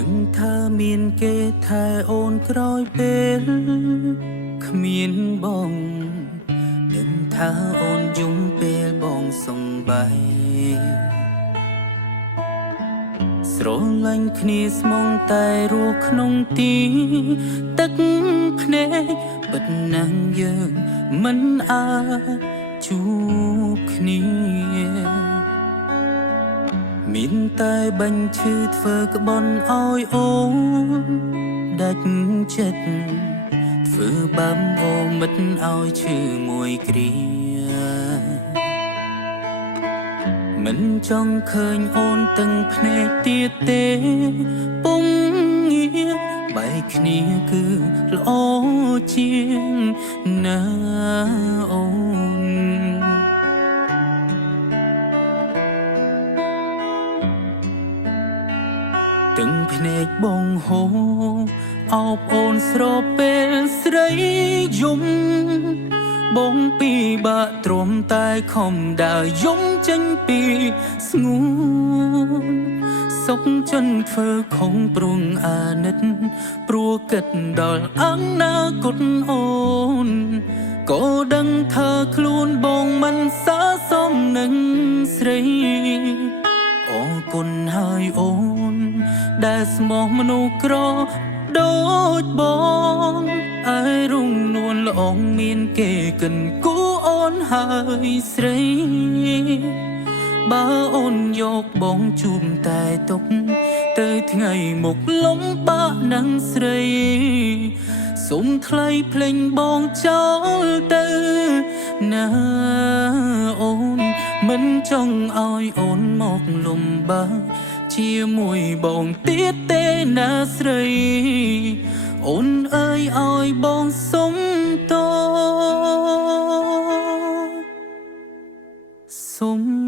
នឹងថាមានគេថែអូនក្រោយពេលគ្មានបងនឹងថាអូនយំពេលបងសំបីស្រលាញ់គ្នាស្មងតែរស់ក្នុងទីទឹកភ្នែកពិតណាស់យើងមិនអាចជួបគ្នាមានតែបាញ់ឈឺធ្វើក្បន់ឲ្យអូនដាច់ចិត្តធ្វើបាំអូមិត្តឲ្យឈឺមួយគ្រាមិនចង់ឃើញអូនទាំងភ្នែកទៀតទេពុំងាបែកគ្នាគឺល្អជាងណាអូនទាំងភ្នែកបងហូរអោបអូនស្រពេលស្រីយំបងពីបាក់ទ្រាំតែខំដើរយំចេញពីស្ងួនសុកចិនធ្វើខំព្រួងអាណិតព្រោះគិតដល់អនាគតអូនក៏ដឹងថាខ្លួនបងមិនស័ក្តិសមនឹងស្រីអរគុណហើយអូនដែលស្មោះមនុស្សក្រដូចបងឯរុងនួនល្អងមានគេកិនគូអូនហើយស្រីបើអូនយកបងជួបតែទុកទៅថ្ងៃមុខលំបាកនឹងស្រីសុំថ្លៃភ្លេងបងចោលទៅណាអូនមិនចង់ឲ្យអូនមកលំបាកជាមួយបងទៀតទេណាស្រីអូនអើយឲ្យបងសុំតសុំ